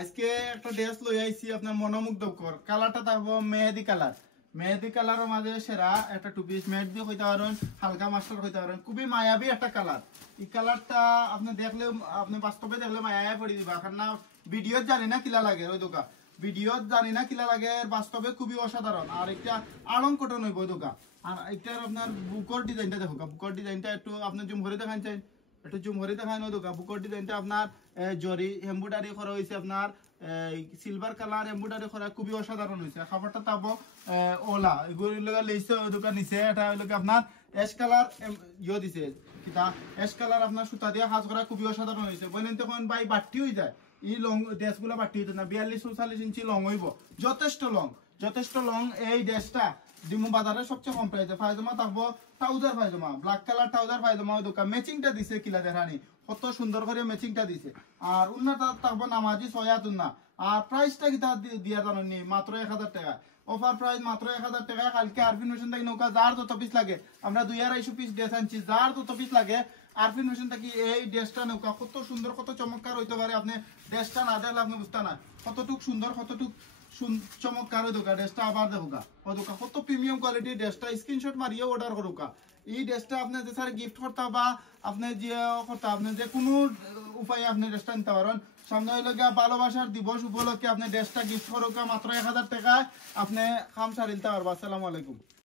আজকে একটা ড্রেস লই আইছি আপনার মনোমুগ্ধকর কালারটা থাকবো মেহেদি কালার। মেহেদি কালারের মাঝে সেরা একটা টু পিস মেহেদি হইতে পারেন, হালকা মাস্টার হইতে পারেন, খুবই মায়াবী একটা কালার। এই কালারটা আপনি দেখলে আপনি বাস্তবে দেখলে মায়া পড়ে দিবা, কারণ না ভিডিও জানি না কিলা লাগে ওই দোকা, ভিডিও জানি না কিলা লাগে, বাস্তবে খুবই অসাধারণ। আর একটা আড়ং কটন হইব ওই দোকা। আর এটার আপনার বুকর ডিজাইনটা দেখো, বুকর ডিজাইনটা একটু আপনি জুম করে দেখান চাই, একটু জুম করে দেখান ওই দোকা। বুকর ডিজাইনটা আপনার জরি এমব্রয়ডারি করা হয়েছে, আপনার সিলভার কালার এমব্রয়ডারি করা, খুবই অসাধারণ হয়েছে। খাবারটা তাবো ওলা এগুলো লেইছে ওই দোকান নিচে, এটা হইলো আপনার অ্যাশ কালার ইয়ে দিছে, কিতা অ্যাশ কালার আপনার সুতা দিয়ে কাজ করা, খুবই অসাধারণ হয়েছে। বলেন তখন ভাই বাট্টি হয়ে যায়, এই লং ড্রেসগুলো বাট্টি হইতে না, 42-44 ইঞ্চি লং হইব, যথেষ্ট লং, যথেষ্ট লং। এই ড্রেসটা ডিমু বাজারে সবচেয়ে কম প্রাইসে পায়জামা থাকবো, ট্রাউজার পায়জামা, ব্ল্যাক কালার ট্রাউজার পায়জামা ওই দোকান। ম্যাচিংটা দিছে কিলা দেখানি, কত সুন্দর করে ম্যাচিংটা দিছে। আর উন্নাটা থাকবো নামাজি 6 না। আর প্রাইসটা কি তার দিয়া জানি মাত্র 1000 টাকা, অফার প্রাইস মাত্র 1000 টাকা। কালকে আরফিন মেশিন থেকে নৌকা যার যত পিস লাগে, আমরা 2-250 পিস ড্রেস আনছি, যার যত পিস লাগে আরফিন মেশিন থেকে এই ড্রেসটা নৌকা কত সুন্দর কত চমৎকার হইতে পারে। আপনি ড্রেসটা না দেখলে আপনি বুঝতে না কতটুক সুন্দর কতটুক চমৎকার ওই দোকা। ড্রেসটা আবার দেখোকা ওই দোকা কত প্রিমিয়াম কোয়ালিটির ড্রেসটা, স্ক্রিনশট মারিয়ে অর্ডার করুকা। এই ড্রেসটা আপনি যে স্যার গিফট করতে বা আপনি যে করতে, আপনি যে কোনো উপায়ে আপনি ড্রেসটা নিতে পারেন। সামনে হইল গিয়া ভালোবাসার দিবস উপলক্ষে আপনি ড্রেসটা গিফট করুকা, মাত্র 1000 টাকায় আপনি খাম সারিলতে পারবা। আসসালামু আলাইকুম।